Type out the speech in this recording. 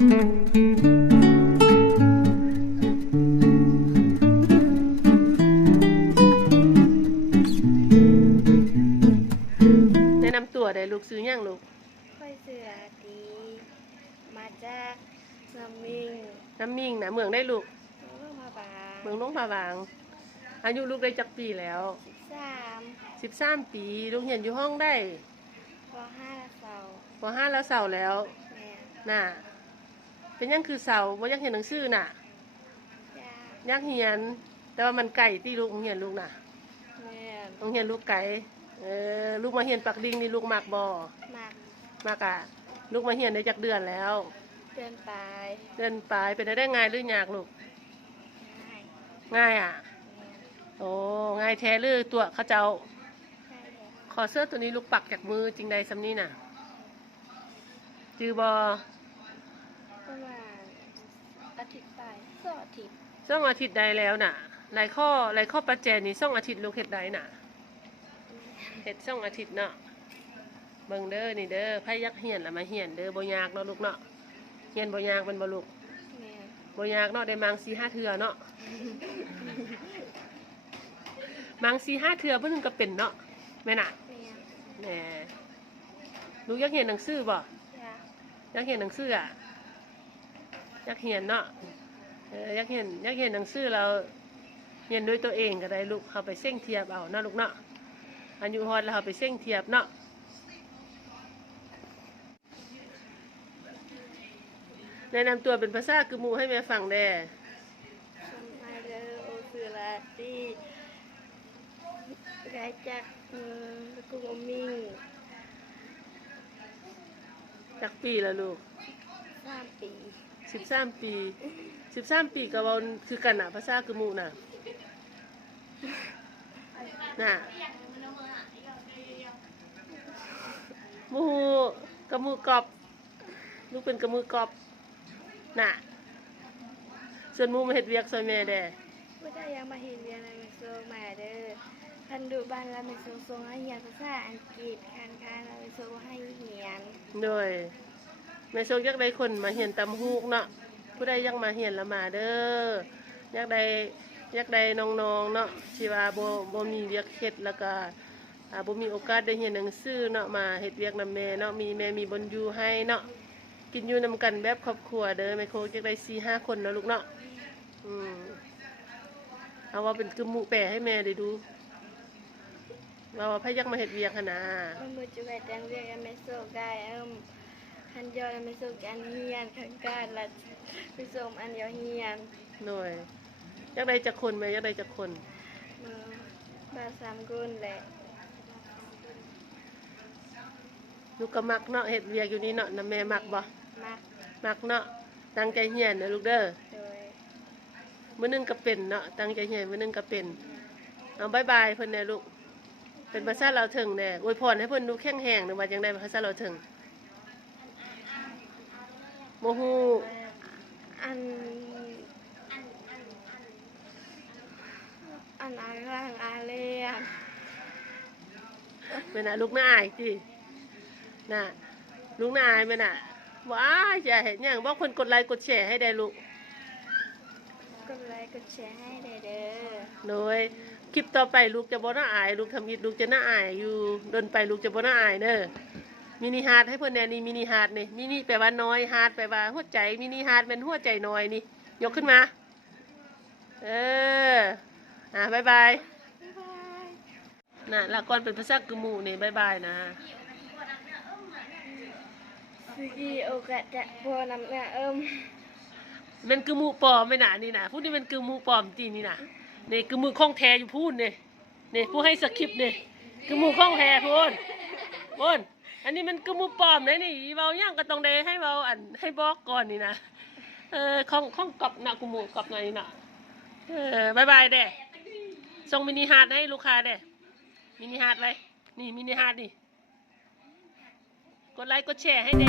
แนะนำตัวได้ลูกซื้อยังลูกค่อยเสือดีมาจากน้ำมิงน้ำมิ่งนะเมืองได้ลูกเมืองมาบางเมืองน้องผาบางอายุลูกได้จักปีแล้ว13 ปีลูกเรียนอยู่ห้องได้ป .5 เสาป .5 แล้วเสาแล้วแม่น่ะเป็นยังคือเสาบ่อยากเห็นหนังสือน่ะอยากเรียนแต่ว่ามันไกลที่ลูกเรียนลูกน่ะแม่โรงเรียนลูกไก่ลูกมาเรียนปักดิ่งนี่ลูกมักบ่มักอ่ะลูกมาเรียนได้จักเดือนแล้วเดินไปเป็นได้ง่ายหรือยากลูกง่ายอ่ะโอ้ง่ายแท้หรือตัวเขาเจ้าขอเสื้อตัวนี้ลูกปักจากมือจริงใดสำนี้น่ะจือบอประมาณอาทิตย์ไป2 อาทิตย์อาทิตย์ใดแล้วน่ะหลายข้อประแจนี่2 อาทิตย์ลูกเฮ็ดได้น่ะเฮ็ด2 อาทิตย์เนาะเบิ่งเด้อนี่เด้อไผยักเหียนแล้วมาเหียนเด้อบ่ยากเนาะลูกเนาะเหียนบ่ยากเป็นบ่ลูกบ่ยากเนาะได้มัง4-5 เทื่อเนาะมัง4-5 เทื่อเพิ่นก็เป็นเนาะแม่น่ะแหน่ลูกอยากเห็นหนังสือบ่อยากเห็นหนังสืออ่ะอยากเห็นเนาะอยากเห็นหนังสือเราเห็นด้วยตัวเองก็ได้ลูกเขาไปเส้งเทียบเอาเนาะลูกเนาะอายุฮอดแล้วเขาไปเส้งเทียบเนาะแนะนำตัวเป็นภาษากึมูให้แม่ฟังแน่สมัยเด้อโอสือลาตีไกจากกุมมิงจักปีแล้วลูก3 ปี13 ปีกับเราคือกันน่ะภาษากึมูน่ะมูกระมูกอบลูกเป็นกระมูกอบน่ะส่วนมูมาเฮ็ดเวียกซอยแม่แด่ไม่ได้ยังมาเห็นเรียนอะไรโซมาเด้อคันดูบ้านเราเป็นโซให้เรียนภาษาอังกฤษคันเราเป็นโซให้เรียนโดยแม่โชคอยากได้คนมาเห็นตำฮูกเนาะผู้ใดยังมาเห็นละมาเด้ออยากได้น้องๆเนาะที่ว่าบ่มีเวียกเฮ็ดแล้วก็บ่มีโอกาสได้เรียนหนังสือเนาะมาเฮ็ดเวียกนำแม่เนาะมีแม่มีบนอยู่ให้เนาะกินอยู่นำกันแบบครอบครัวเด้อแม่โคอยากได้4-5 คนเนาะลูกเนาะเอาว่าเป็นกึมมุแปะให้แม่ได้ดูว่าไผอยากมาเฮ็ดเวียกหั่นน่ะมันบ่จะไปแต่งเรียกแม่โซได้คันยอแม่โซอันเฮียนคันการละไปส่งอันยอเฮียนหน่อยอยากได้จักคนแม่อยากได้จักคนบ่3 คนแหละลูกก็มักเนาะเฮ็ดเวียกอยู่นี่เนาะนำแม่มักบ่มักเนาะตั้งใจเรียนเด้อลูกเด้อมื้อนึงก็เป็นเนาะตั้งใจเรียนมื้อนึงก็เป็นเอาบ๊ายบายเพิ่นแน่ลูกเป็นภาษาลาวถึงแน่อวยพรให้เพิ่นดูแข็งแรงนึกว่าจังได๋ภาษาลาวถึงบ่ฮู้อันอาเลียนแม่น่ะลูกน่าอายติน่ะลูกน่าอายแม่น่ะบ่อายจะเฮ็ดหยังบอกเพิ่นกดไลค์กดแชร์ให้ได้ลูกกดไลค์กดแชร์ให้ได้เด้อโดยคลิปต่อไปลูกจะบ่น่าอายลูกทำอิฐลูกจะน่าอายอยู่เดินไปลูกจะบ่น่าอายเด้อมินิฮาร์ทให้เพิ่นแน่นี่มินิฮาร์ทนี่มินิแปลว่าน้อยฮาร์ทแปลว่าหัวใจมินิฮาร์ทเป็นหัวใจน้อยนี่ยกขึ้นมาบ๊ายบายน่ะละก่อนเป็นภาษากึมูนี่บ๊ายบายนะสกีโอกาสจะพอนำเนี่ยมันกึมูปลอมไม่น่ะนี่น่ะพูดนี่มันกึมูปลอมจริงนี่น่ะนี่กึมูข้องแท้อยู่พูดนี่ผู้ให้สคริปต์นี่กึมูข้องแท้พูดอันนี้มันกึมูปลอมเลยนี่เว้าย่างก็ต้องได้ให้เว้าให้บอกก่อนนี่นะข้องกอบน่ะกึมูกอบหน่อยนี่น่ะบ๊ายบายเด้ส่งมินิฮาร์ทให้ลูกค้าเด้มินิฮาร์ทไว้นี่มินิฮาร์ทนี่กดไลค์กดแชร์ให้เด้